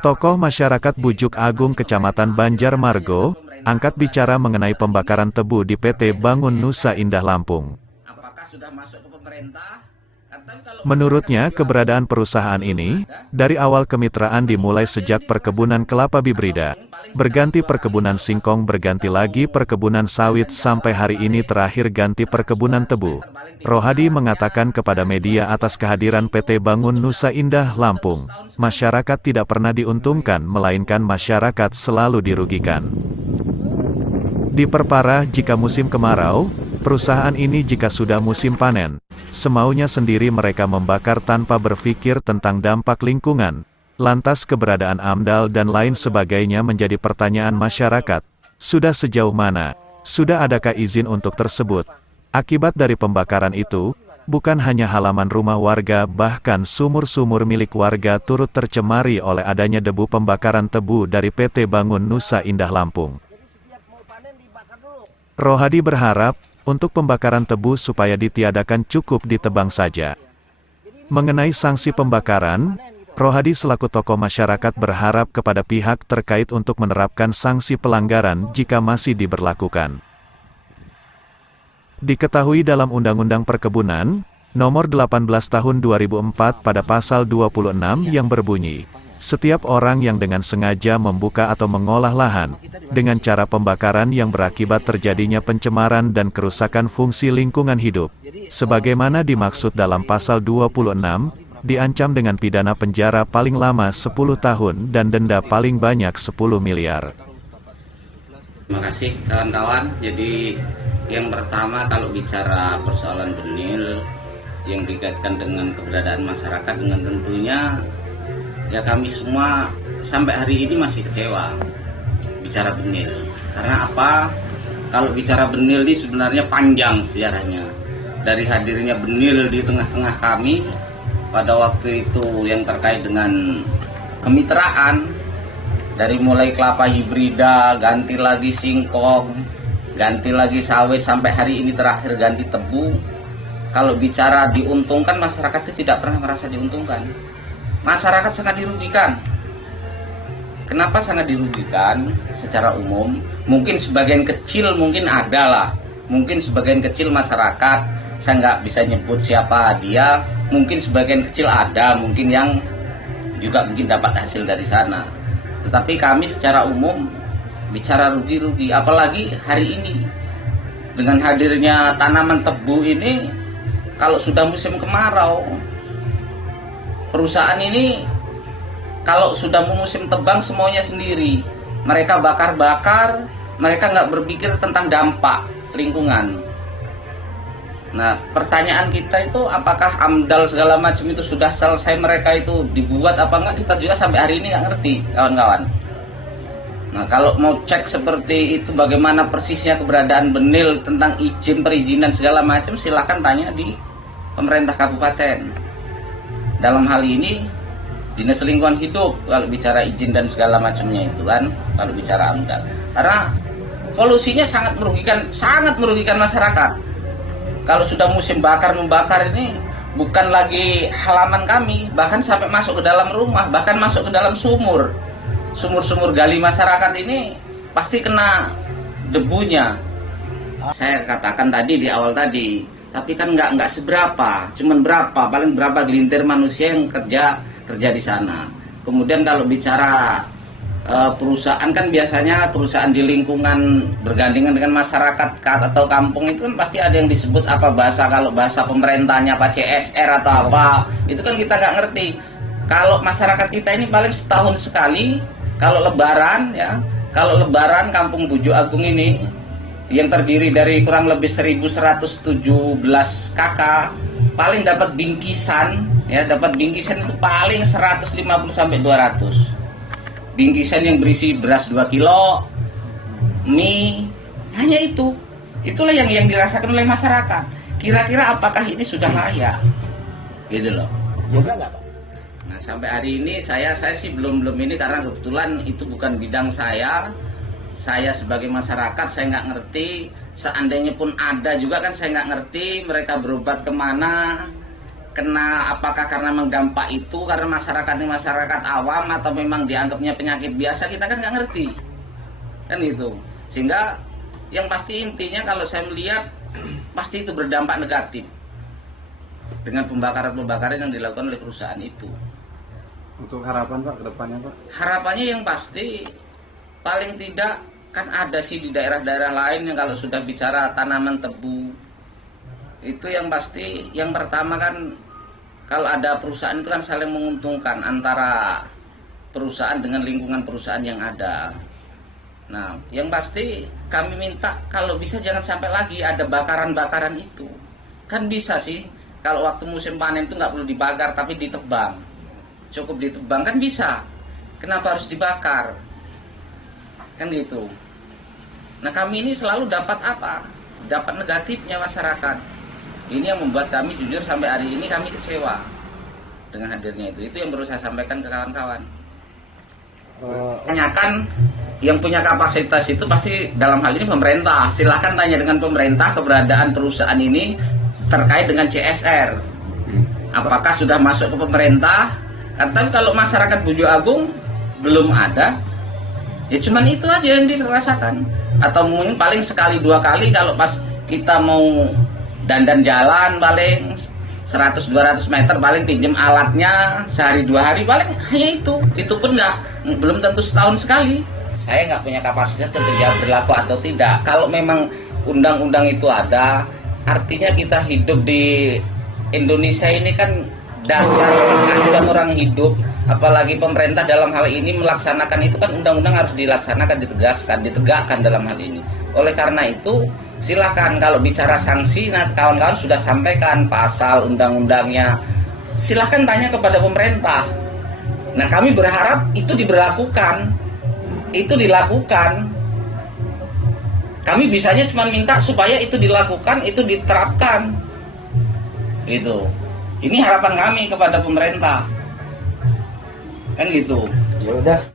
Tokoh masyarakat Bujuk Agung Kecamatan Banjarmargo, angkat bicara mengenai pembakaran tebu di PT Bangun Nusa Indah Lampung. Menurutnya, keberadaan perusahaan ini, dari awal kemitraan dimulai sejak perkebunan kelapa hibrida, berganti perkebunan singkong, berganti lagi perkebunan sawit, sampai hari ini terakhir ganti perkebunan tebu. Rohadi mengatakan kepada media atas kehadiran PT Bangun Nusa Indah Lampung, masyarakat tidak pernah diuntungkan melainkan masyarakat selalu dirugikan. Diperparah jika musim kemarau, perusahaan ini jika sudah musim panen, semaunya sendiri mereka membakar tanpa berpikir tentang dampak lingkungan. Lantas keberadaan AMDAL dan lain sebagainya menjadi pertanyaan masyarakat. Sudah sejauh mana? Sudah adakah izin untuk tersebut? Akibat dari pembakaran itu, bukan hanya halaman rumah warga, bahkan sumur-sumur milik warga turut tercemari oleh adanya debu pembakaran tebu dari PT Bangun Nusa Indah Lampung. Rohadi berharap, untuk pembakaran tebu supaya ditiadakan cukup ditebang saja. Mengenai sanksi pembakaran, Rohadi selaku tokoh masyarakat berharap kepada pihak terkait untuk menerapkan sanksi pelanggaran jika masih diberlakukan. Diketahui dalam Undang-Undang Perkebunan, Nomor 18 Tahun 2004 pada Pasal 26 yang berbunyi, setiap orang yang dengan sengaja membuka atau mengolah lahan, dengan cara pembakaran yang berakibat terjadinya pencemaran dan kerusakan fungsi lingkungan hidup, sebagaimana dimaksud dalam Pasal 26, diancam dengan pidana penjara paling lama 10 tahun dan denda paling banyak 10 miliar. Terima kasih kawan-kawan. Jadi yang pertama, kalau bicara persoalan benil yang dikaitkan dengan keberadaan masyarakat, dengan tentunya ya kami semua sampai hari ini masih kecewa bicara benil. Karena apa? Kalau bicara benil ini sebenarnya panjang sejarahnya. Dari hadirnya benil di tengah-tengah kami pada waktu itu yang terkait dengan kemitraan, dari mulai kelapa hibrida, ganti lagi singkong, ganti lagi sawit, sampai hari ini terakhir ganti tebu. Kalau bicara diuntungkan, masyarakat itu tidak pernah merasa diuntungkan. Masyarakat sangat dirugikan. Kenapa sangat dirugikan? Secara umum, mungkin sebagian kecil mungkin ada lah. Mungkin sebagian kecil masyarakat, saya nggak bisa nyebut siapa dia. Mungkin sebagian kecil ada, mungkin yang juga mungkin dapat hasil dari sana. Tetapi kami secara umum bicara rugi-rugi. Apalagi hari ini dengan hadirnya tanaman tebu ini, kalau sudah musim kemarau, perusahaan ini kalau sudah musim tebang semuanya sendiri. Mereka bakar-bakar, mereka nggak berpikir tentang dampak lingkungan. Nah, pertanyaan kita itu apakah AMDAL segala macam itu sudah selesai, mereka itu dibuat apa enggak, kita juga sampai hari ini nggak ngerti kawan-kawan. Nah, kalau mau cek seperti itu bagaimana persisnya keberadaan benil tentang izin, perizinan segala macam, silahkan tanya di pemerintah kabupaten. Dalam hal ini Dinas Lingkungan Hidup kalau bicara izin dan segala macamnya itu kan, kalau bicara AMDAL. Karena polusinya sangat merugikan masyarakat. Kalau sudah musim bakar-membakar ini bukan lagi halaman kami, bahkan sampai masuk ke dalam rumah, bahkan masuk ke dalam sumur. Sumur-sumur gali masyarakat ini pasti kena debunya. Saya katakan tadi di awal tadi, tapi kan nggak seberapa, cuman paling berapa gelintir manusia yang kerja di sana. Kemudian kalau bicara perusahaan, kan biasanya perusahaan di lingkungan bergandengan dengan masyarakat atau kampung itu kan pasti ada yang disebut apa bahasa, kalau bahasa pemerintahnya apa CSR atau apa, itu kan kita nggak ngerti. Kalau masyarakat kita ini paling setahun sekali, kalau lebaran ya, kalau lebaran Kampung Bujuk Agung ini yang terdiri dari kurang lebih 1117 kakak, paling dapat bingkisan ya, dapat bingkisan itu paling 150 sampai 200. Bingkisan yang berisi beras 2 kilo, mie, hanya itu. Itulah yang dirasakan oleh masyarakat. Kira-kira apakah ini sudah layak? Gitu loh. Juga nggak, Pak? Nah, sampai hari ini saya sih belum ini, karena kebetulan itu bukan bidang saya. Saya sebagai masyarakat saya nggak ngerti. Seandainya pun ada juga kan saya nggak ngerti mereka berobat kemana. kena apakah karena mendampak itu karena masyarakat awam atau memang dianggapnya penyakit biasa, kita kan nggak ngerti kan gitu. Sehingga yang pasti intinya kalau saya melihat pasti itu berdampak negatif dengan pembakaran yang dilakukan oleh perusahaan itu. Untuk harapan Pak ke depannya Pak? Harapannya yang pasti paling tidak kan ada sih di daerah-daerah lain yang kalau sudah bicara tanaman tebu itu yang pasti yang pertama kan kalau ada perusahaan itu kan saling menguntungkan antara perusahaan dengan lingkungan perusahaan yang ada. Nah, yang pasti kami minta kalau bisa jangan sampai lagi ada bakaran-bakaran itu. Kan bisa sih kalau waktu musim panen itu nggak perlu dibakar tapi ditebang. Cukup ditebang kan bisa. Kenapa harus dibakar? Kan gitu. Nah, kami ini selalu dapat apa? Dapat negatifnya masyarakat. Ini yang membuat kami jujur sampai hari ini kami kecewa dengan hadirnya itu. Itu yang perlu saya sampaikan ke kawan-kawan. Tanyakan yang punya kapasitas itu pasti dalam hal ini pemerintah. Silahkan tanya dengan pemerintah keberadaan perusahaan ini terkait dengan CSR. Apakah sudah masuk ke pemerintah? Tapi kalau masyarakat Bujo Agung belum ada, ya cuman itu aja yang dirasakan. Atau mungkin paling sekali dua kali kalau pas kita mau dandan jalan paling 100-200 meter paling pinjam alatnya sehari dua hari paling hanya itu pun belum tentu setahun sekali. Saya nggak punya kapasitas untuk dia berlaku atau tidak. Kalau memang undang-undang itu ada, artinya kita hidup di Indonesia ini kan dasar kehidupan orang hidup, apalagi pemerintah dalam hal ini melaksanakan itu kan undang-undang harus dilaksanakan, ditegakkan dalam hal ini. Oleh karena itu silakan kalau bicara sanksi, nah kawan-kawan sudah sampaikan pasal undang-undangnya, silakan tanya kepada pemerintah. Nah kami berharap itu diberlakukan, itu dilakukan. Kami bisanya cuma minta supaya itu dilakukan, itu diterapkan, gitu. Ini harapan kami kepada pemerintah, kan gitu. Ya udah.